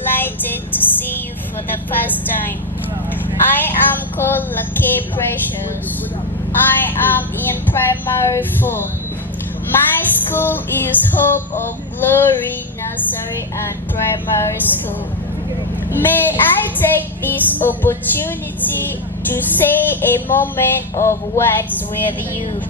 delighted to see you for the first time. I am called Lucky Precious. I am in Primary Four. My school is Hope of Glory Nursery and Primary School. May I take this opportunity to say a moment of words with you.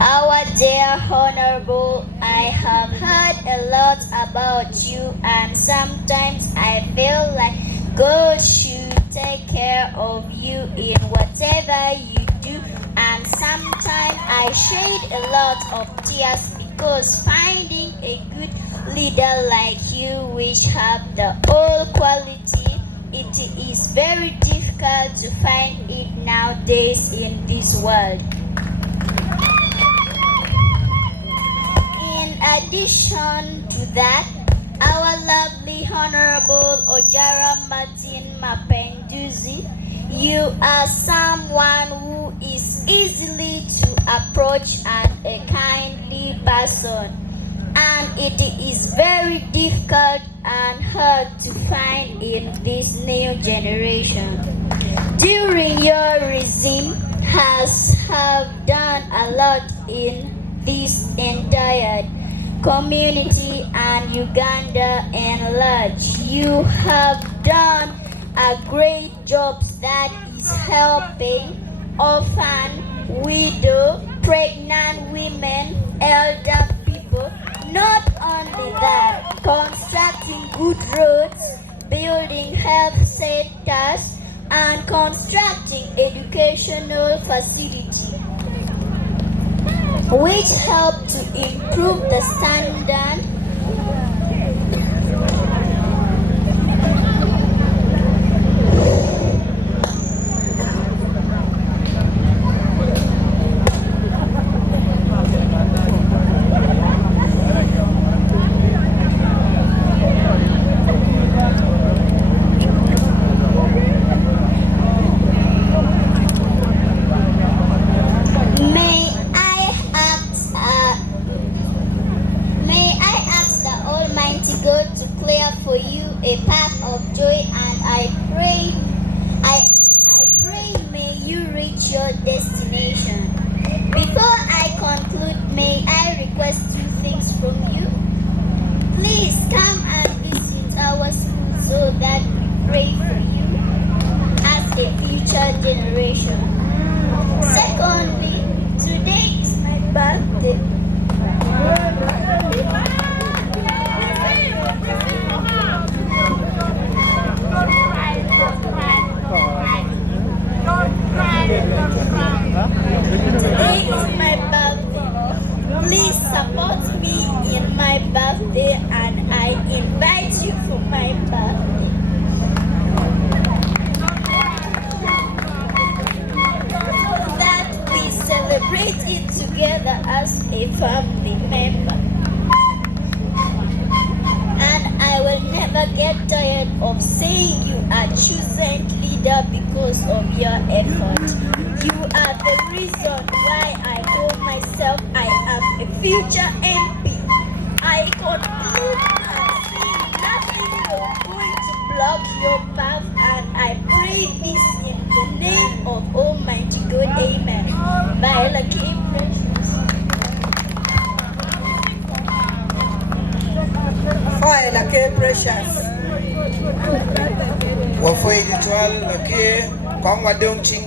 Our dear Honorable, I have heard a lot about you, and sometimes I feel like God should take care of you in whatever you do, and sometimes I shed a lot of tears because finding a good leader like you which have the whole quality, it is very difficult to find it nowadays in this world. In addition to that, our lovely Honorable Ojara Martin Mapenduzi, you are someone who is easily to approach and a kindly person, and it is very difficult and hard to find in this new generation. During your regime have done a lot in this entire community and Uganda and large. You have done a great job that is helping orphan, widow, pregnant women, elder people. Not only that, constructing good roads, building health centers, and constructing educational facilities, which help to improve the standard God to clear for you a path of joy, and I pray may you reach your destination. Before I conclude, may I request two things from you? Please come and visit our school so that we pray for you as a future generation. Secondly, today is my birthday. Today is my birthday. Please support me in my birthday, and I invite you for my birthday. So that we celebrate it together as a family member. And I will never get tired of saying you are chosen leader because of your effort. You are the reason why I call myself I am a future MP. I conclude and see nothing going to block your path, and I pray this in the name of Almighty God. Amen. By Lucky Precious. By Lucky Precious. Wafoi ditwal Lucky Kongwadong Ching